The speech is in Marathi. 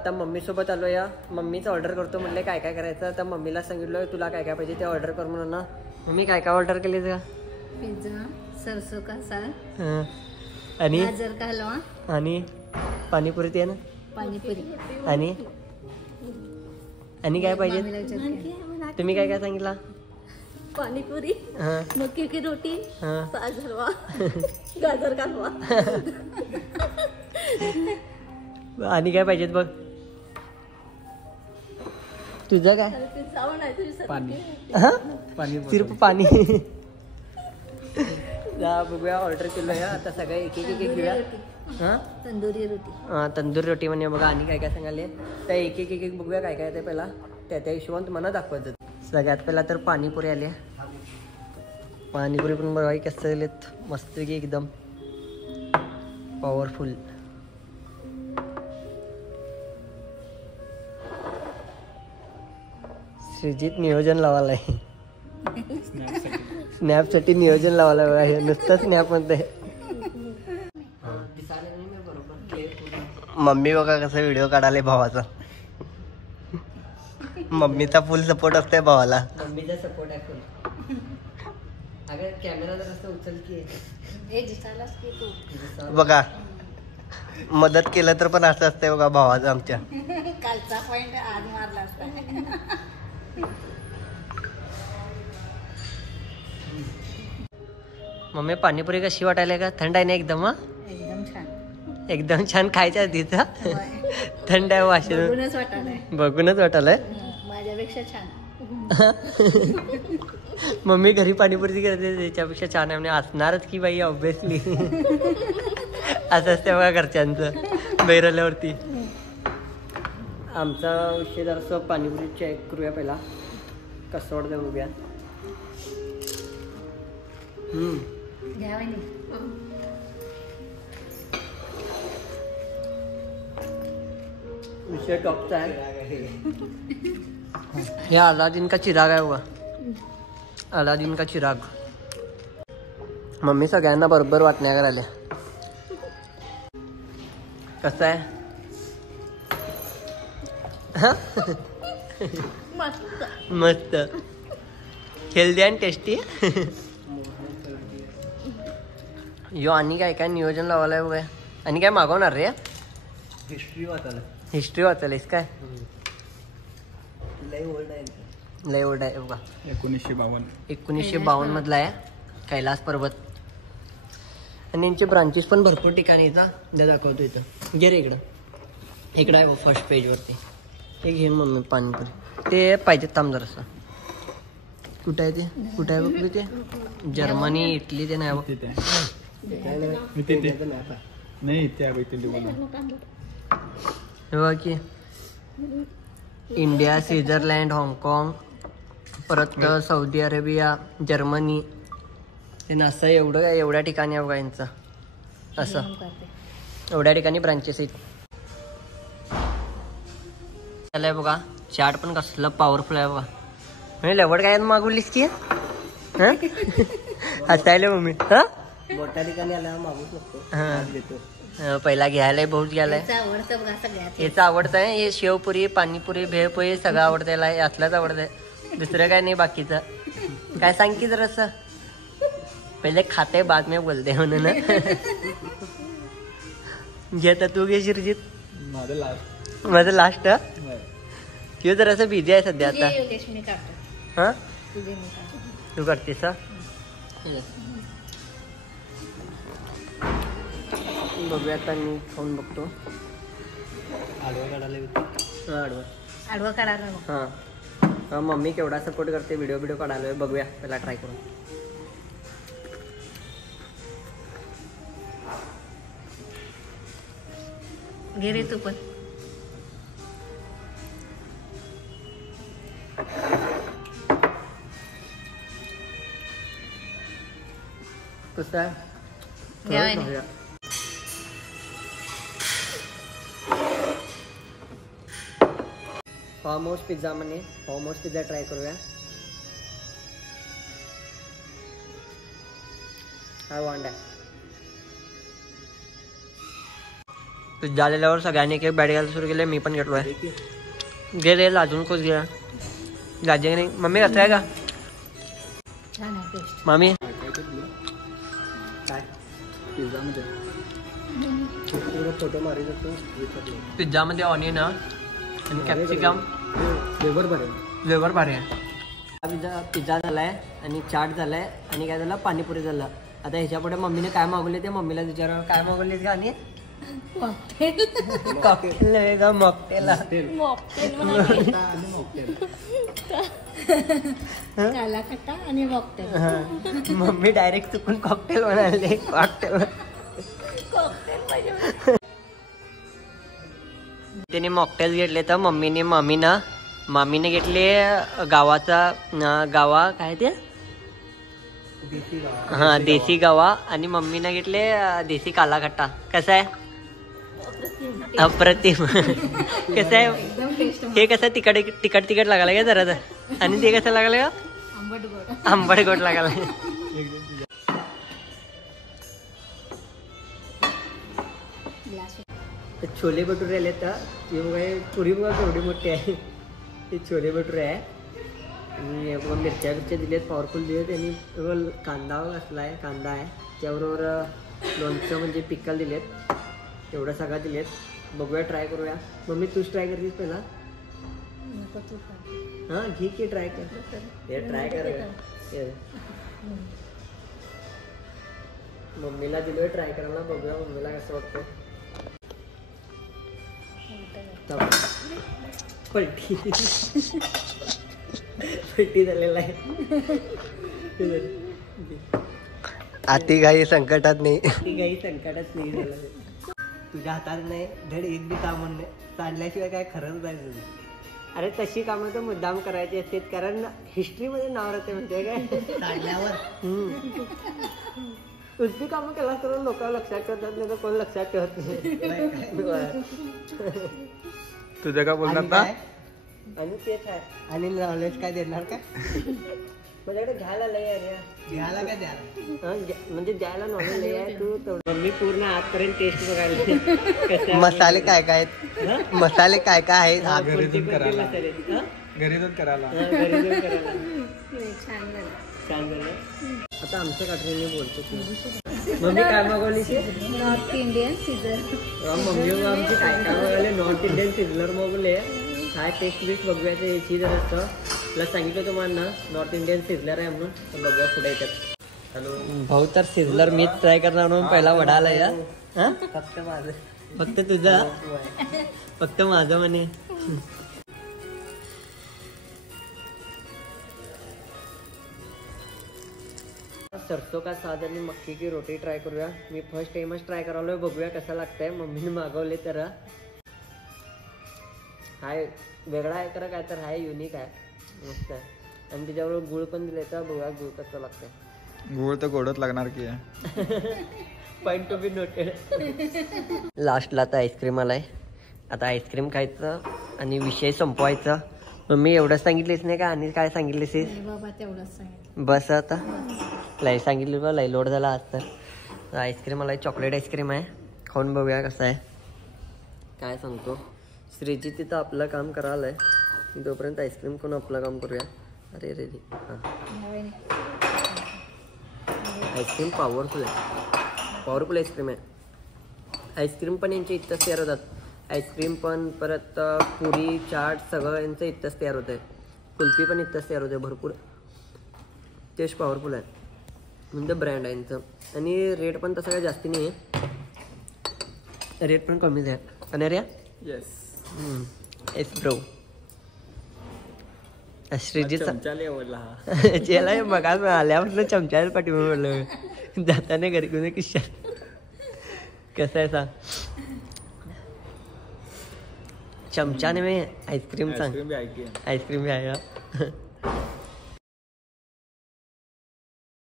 आता मम्मी सोबत आलो या. मम्मीच ऑर्डर करतो म्हणले काय काय करायचं. तर मम्मीला सांगितलं तुला काय काय पाहिजे ते ऑर्डर कर म्हणून ना. मम्मी काय काय ऑर्डर केली का? पिझ्झा, सरसो का साग आणि गाजर का हलवा आणि पाणीपुरी ते ना. पाणीपुरी आणि काय पाहिजे तुम्ही काय काय सांगितलं? पाणीपुरी, मक्के की रोटी, साग हलवा, गाजर का हलवा. आणि काय पाहिजेत बघ तुझं काय? सिर्फ पाणी. बघूया ऑर्डर केलं या आता सगळं एक एक एक घेऊया. तंदुरी रोटी. तंदूरी रोटी म्हणजे बघा. आणि काय काय सांगाले त्या एक एक एक बघूया काय काय ते पहिला त्या हिशोबाने तुम्हाला दाखवायचं. सगळ्यात पहिला तर पाणीपुरी आली. पाणीपुरी पण बघा कसं झालेत मस्त की एकदम पॉवरफुल. श्रीजित नियोजन लावायला आहे. स्नॅपसाठी नियोजन लावायला बघा. नुसतं स्नॅप म्हणते. मम्मी बघा कसं व्हिडिओ काढाले भावाचा. मम्मीचा फुल सपोर्ट असते भावाला. मम्मीचा सपोर्ट आहे फुल. अगं कॅमेरा जर असं उचल की बघा मदत केलं तर पण असं असतंय बघा भावाचं आमच्या. कालचा पॉइंट आज मारला असता. मम्मी पाणीपुरी कशी वाटायला का? थंड आहे ना एकदम? एकदम छान. एकदम छान. खायच्या तिथं थंड आहे वाशेन बघूनच वाटायलंय. माझ्यापेक्षा छान. मम्मी घरी पाणीपुरी करते त्याच्यापेक्षा छान आहे म्हणजे असणारच की बाई ऑब्विसली. असं असते बघा घरच्यांचं बैरल्यावरती. आमचा विषय जरासं पाणीपुरी चेक करूया पहिला कसं वाटतं बघूया. विषय टॉपचा आहे. हे अलादीन का चिराग आहे बघा. अलादीन का चिराग. मम्मी सगळ्यांना बरोबर वाटण्यावर आल्या. कसं आहे? मस्त हेल्दी अँड टेस्टी. यो आणि काय काय नियोजन लावायला बघा. आणि काय मागवणार रे? हिस्ट्री वाचायलायस काय? लय ओल्ड आहे बघा. 1952 मधला आहे. कैलास पर्वत. आणि यांचे ब्रांचेस पण भरपूर ठिकाणी येतात. दाखवतो इथं. गे रे इकडं आहे फर्स्ट पेज वरती. हे घे मम्मी पाणीपुरी. ते पाहिजे थांब जरासं. कुठं आहे ते? कुठं आहे बघ ते? जर्मनी इटली ते नाही बघ. बघा की इंडिया, स्वित्झर्लंड, हाँगकाँग, परत सौदी अरेबिया, जर्मनी. ते असं एवढ्या ठिकाणी आहे बघा यांचं. असं एवढ्या ठिकाणी ब्रांचेस आहेत. त्याला बघा चाट पण कसलं पॉवरफुल आहे बघा. म्हणजे लेवड काय मागवलीस की? हसायला मम्मी. मोठ्या ठिकाणी आल्यावर मागू शकतो. पहिला घ्यायलाय बहुत घ्यायलाय. याचं आवडतं आहे. हे शेवपुरी, पाणीपुरी, भेळपुरी सगळं आवडतं याला. यातलाच आवडतंय. दुसरं काय नाही बाकीचं. काय सांग की जर असं पहिले खाते बाद में बोलते म्हणून. घे तर तू घे शिरजीत. माझं लास्ट. किंवा जर असं बिझी आहे सध्या आता. हा तू करतेस? बघूया आता मी खाऊन बघतो. आडवा काढायला. आडवा काढायला. हां मम्मी केवढा सपोर्ट करते. व्हिडिओ काढायला. बघूया पहिला ट्राय करून. घे रे तू पण. कसं आहे? फार्म हाऊस पिझ्झा म्हणे. फार्म हाऊस पिझ्झा ट्राय करूया. हा वांडा पिझ्झा आलेल्यावर सगळ्यांनी एक एक बॅट घ्यायला सुरू केले. मी पण घेतलोय. घे रे अजून कोच घ्या गाजे नाही. मम्मी कसं आहे का मामी काय फोटो मारी जातो. पिझ्झामध्ये ऑनियन आणि कॅप्सिकम फ्लेवर भारी आहे. पिझ्झा झालाय आणि चाट झालाय आणि काय झालं पाणीपुरी झालं. आता ह्याच्या पुढे मम्मीने काय मागवले ते मम्मीला विचारा. काय मागवले का आणि कॉकटेल का मॉकटेल आणि मॉकटेल. मम्मी डायरेक्ट चुकून कॉकटेल म्हणाले. कॉकटेल त्याने मॉकटेल घेतले तर मामीने घेतले गावा काय ते हा देसी गावा आणि मम्मीने घेतले देसी काला खट्टा. कसा आहे अप्रतिम. कसं आहे हे कसं तिखट लागायला का जरा आणि ते कसं लागलं का आंबट गोड लागायला. छोले भटुरे आले तर पुरी बघा केवढी मोठी आहे. ते छोले भटुरे आहे आणि मिरच्या दिलेत पॉवरफुल दिलेत. आणि कांदा असला आहे कांदा आहे त्याबरोबर लोणचं म्हणजे पिकल दिलेत. एवढं सगळं दिलेत. बघूया ट्राय करूया. मम्मी तूच ट्राय करतेस पहिला. हां घे की ट्राय कर. हे ट्राय कर. मम्मीला दिलोय ट्राय करायला. बघूया मम्मीला कसं वाटतं. पलटी झालेला आहे. अतिघाई संकटात नाही. अतिघाई संकटात नाही झालं. तुझ्या हातात नाही धड एक बी काम नाही. चालल्याशिवाय काय खरंच नाही तुझी. अरे तशी कामं तर मुद्दाम करायची असतात कारण हिस्ट्रीमध्ये नाव राहते म्हणते काय चालल्यावर. तुझी कामं केला तर लोक लक्षात ठेवतात नाही तर कोण लक्षात ठेवत नाही. तुझं का बोलणार ना. आणि तेच आहे. आणि नॉलेज काय देणार काय माझ्याकडे घ्यायला लय आहे. घ्यायला काय द्यायला म्हणजे द्यायला नॉलेज लय आहे. तू मी पूर्ण आजपर्यंत टेस्ट बघायला. मसाले काय काय आहेत. मसाले काय काय आहेत. घरी जाऊन करायला छान झालं. आता आमच्या काठीने बोलतो. मम्मी काय मागवली नॉर्थ इंडियन सिझर. मम्मी आमची काय काय मागवले. नॉर्थ इंडियन सिझलर मागवले. काय टेस्ट बिस्ट बघूया याची जर असतं तुला सांगितलं तुम्हाला नॉर्थ इंडियन सिझलर आहे म्हणून. तर बघूया पुढे येतात. हॅलो भाऊ तर सिझलर मीच ट्राय करणार म्हणून पहिला वडाला या. फक्त माझं फक्त तुझं फक्त माझं म्हणे. सरसो का साग आणि मक्की की रोटी ट्राय करूया. मी फर्स्ट टाइमच ट्राय करालोय. बघूया कसं लागतंय. मम्मीने मागवले तर हाय वेगळा आहे खरं काय तर हाय युनिक आहे मस्त आहे. आणि त्याच्याबरोबर गुळ पण दिले तर बघूया गुळ कसं लागतंय. गुळ तर गोडच लागणार की. Point to be noted. लास्टला आता आईस्क्रीम आलाय. आता आईस्क्रीम खायचं आणि विषय संपवायचा. मम्मी एवढंच सांगितलीस नाही का आणि काय सांगितलीस बस. आता लाई सांगितली बा लाई लोड झाला आज. तर आईस्क्रीम आलाय. चॉकलेट आईस्क्रीम आहे. खाऊन बघूया कसं आहे काय सांगतो. श्रीजी तिथं आपलं काम करायला आहे तोपर्यंत आईस्क्रीम कोण आपलं काम करूया. अरे रे हां आईस्क्रीम पॉवरफुल आईस्क्रीम आहे. आईस्क्रीम पण यांच्या इथंच तयार होतात. आईस्क्रीम पण परत पुरी चाट सगळं यांचं इथंच तयार होतं आहे. कुल्फी पण इथंच तयार होते. भरपूर टेस्ट पॉवरफुल आहे म्हणजे ब्रँड आहे यांचं. आणि रेट पण तसं काही जास्ती नाही आहे. रेट पण कमीच आहे. आणि रे येस एस ब्रो श्रीजीचा चेला मगा आल्यापासून चमच्याला पाठी म्हणलं जाताना घरी घेऊन किशा. कसं आहे सांग चमच्याने मी आईस्क्रीम सांग. आईस्क्रीम भी आहे